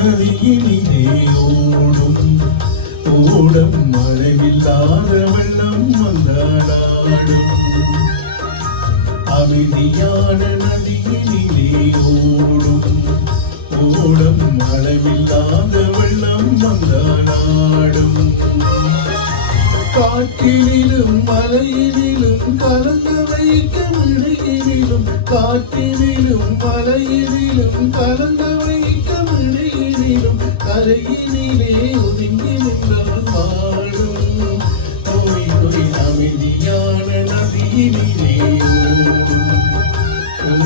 நதியினிலே ஓடும் ஓடம் அளவில்லாத வெள்ளம் வந்தாடும் அமைதியான நதியினிலே ஓடும் ஓடம் அளவில்லாத வெள்ளம் வந்தாடும் காற்றினிலும் மலையினிலும் கலங்க வைக்கும் இடையினிலும் காற்றினிலும் மலையினிலும் கலங்க வைக்கும் இடையினிலும் கரையினிலே ஒதுங்கி நின்றால் வாழும் நோய் நோய் அமைதியான நதியினிலே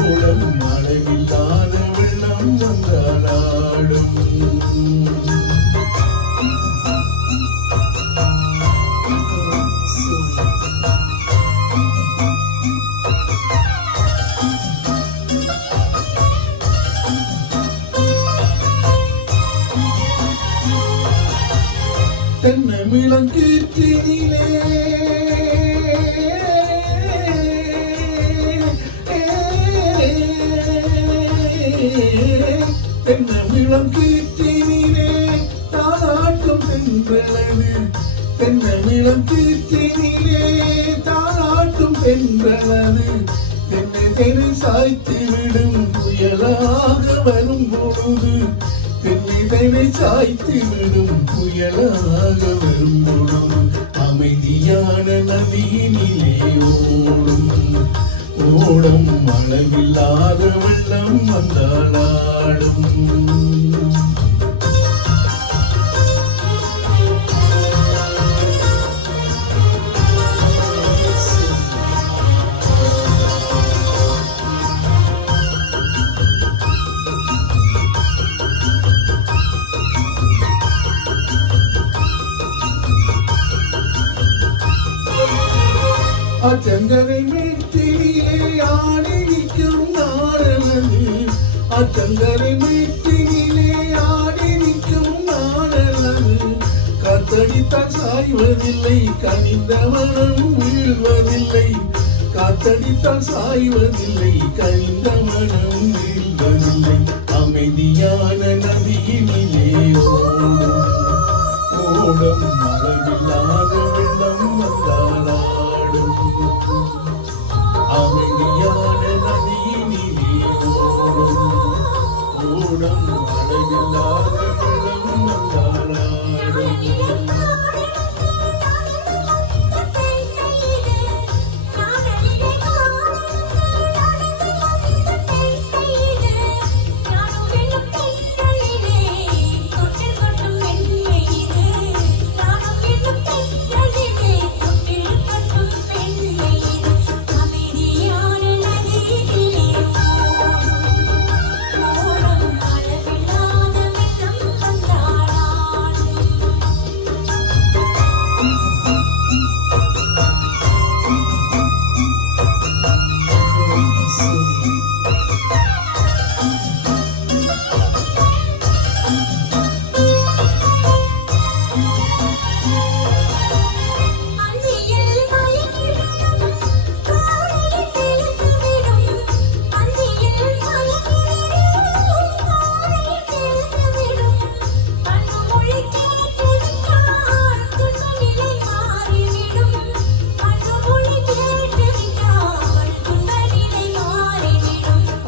ஓடும் அளவில்லாத வெள்ளம் வந்தாடும் தென்னமிளம் கீர்த்தினிலே தென்னமிளம் கீர்த்தினிலே தாளாட்டும் தென்றலது தென்னமிளம் கீர்த்தினிலே தாளாட்டும் தென்றலது தென்னை தெனை சாய்த்து விடும் புயலாக வரும் பொழுது தென்னை சாய்த்து விடும் புயலாக வரும் பொழுது அமைதியான நதியினிலே ஓடும் ஓடம் அளவில்லாத வெள்ளம் வந்தாடும் அச்சங்கரை மேட்டிலே ஆடி நிற்கும் நாடலது அச்சங்கரை மேட்டிலே ஆடி நிற்கும் நாடலது காத்தடித்தால் சாய்வதில்லை கனிந்த மனம் வீழ்வதில்லை காத்தடித்தால் சாய்வதில்லை கனிந்த மனம் வீழ்வதில்லை அமைதியான நதியினிலே ஓடும் மரமில்லாத வெள்ளம் வந்தாளா அமைதியான நதியினிலே ஓடும் அளவில்லாத வெள்ளம் வந்தாடும்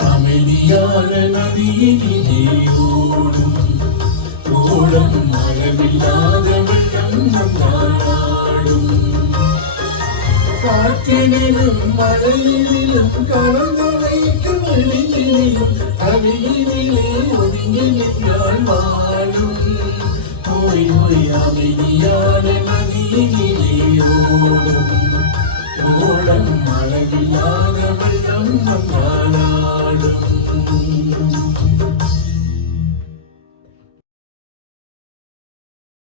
அமைதியான நதியினிலே ஓடும் ஓடம் அளவில்லாத வெள்ளம் வந்தாடும் காற்றினிலும் மலையினிலும் கலந்த வைக்கும் வெளியினிலும் கவியினிலே ஒதுங்கி நின்றால் வாழும் நோய் நோய் அமைதியான நதியினிலே ஓடும் ஓடம் அளவில்லாத வெள்ளம் வந்தாடும்